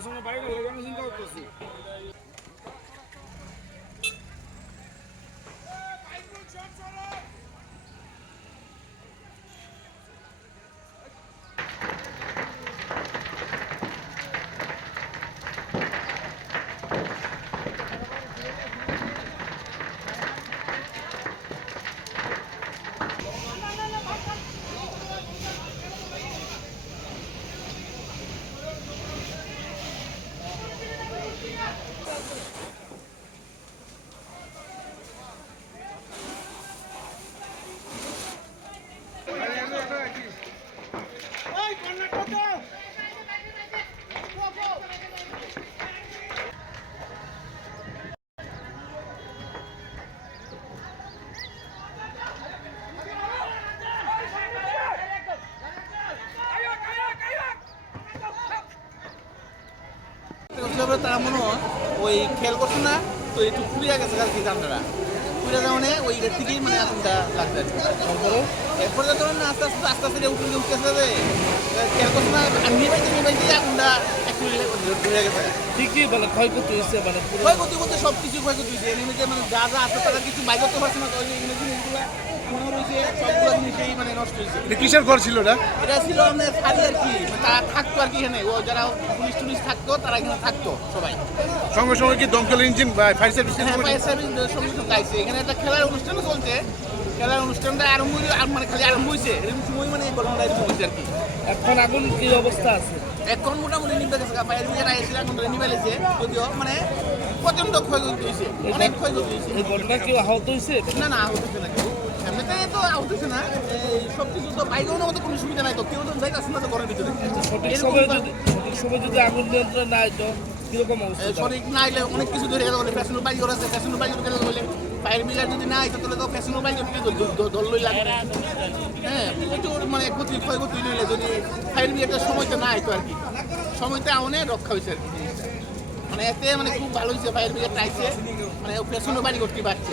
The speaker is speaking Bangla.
পেছনে বাড়ি গেলে কেন চিন্তা করতেছি। তারা মনে হয় ওই খেয়াল করছে না তো একটু ফুরিয়া গেছে আর কি জানারা ফুরিয়া কারণে ওই এর থেকেই মানে আগুনটা লাগবে এরপরে তো ধরেন আস্তে আস্তে আস্তে আস্তে উঠে উঠে উঠতে খেয়াল কেরকম না আর নিবাইতে নিবাইতে আগুনটা একটু ধরে গেছে। বলে মানে ক্ষয়ক্ষতি হয়েছে মানে ক্ষয়ক্ষতি বলতে সব কিছু ক্ষয়ক্ষতি হয়েছে। এমনিতে মানে যা যা আছে তারা কিছু বাইরে তো পারছে না তো ওই এমনি জিনিসগুলো রয়েছে সবগুলো মানে নষ্ট হয়েছে। কিসের ঘর ছিল না এটা ছিল আমাদের থালি আর কি মানে তারা থাকতো আর কি এখানে। ও যারা পুলিশ টুলিশ থাকতো তারা এখানে থাকতো সবাই। সঙ্গে সঙ্গে কি দমকল ইঞ্জিন বা ফায়ার সার্ভিস ফায়ার সার্ভিস সঙ্গে সঙ্গে আইছে এখানে একটা খেলার অনুষ্ঠানও চলছে। খেলার অনুষ্ঠানটা আরম্ভ আর মানে খালি আরম্ভ হয়েছে এরকম সময় মানে এই ঘটনাটা এরকম হয়েছে আর কি। এখন আগুন কি অবস্থা আছে? এখন মোটামুটি নিবে গেছে। ফায়ার ব্রিগেড আইসে এখন নিবে লেছে যদিও মানে প্রচণ্ড ক্ষয়ক্ষতি হয়েছে অনেক ক্ষয়ক্ষতি হয়েছে এই ঘটনা কেউ আহত হয়েছে না না আহত হচ্ছে না কেউ এমনিতে তো আহত হচ্ছে না তো কোনো সুবিধা নাই তো। কেউ তো যাইতেছে না তো ঘরের ভিতরে। সঠিক সময় যদি সঠিক সময় যদি আগুন নিয়ন্ত্রণ না তো কীরকম অবস্থা? সঠিক না আইলে অনেক কিছু ধরে গেলে বলে। ফ্যাশনের বাইক আছে ফ্যাশনের বাইক গেলে বলে ফায়ার ব্রিগেড যদি না আইতো তাহলে তো ফ্যাশনের বাইক দল লই লাগে হ্যাঁ প্রচুর মানে ক্ষতি ক্ষয়ক্ষতি নিলে যদি ফায়ার ব্রিগেডের সময়তে না আইতো আর কি। সময়তে অনেক রক্ষা হয়েছে আর কি। মানে এতে মানে খুব ভালো হয়েছে ফায়ার ব্রিগেড আইছে। মানে ফ্যাশনের বাড়ি করতে পারছে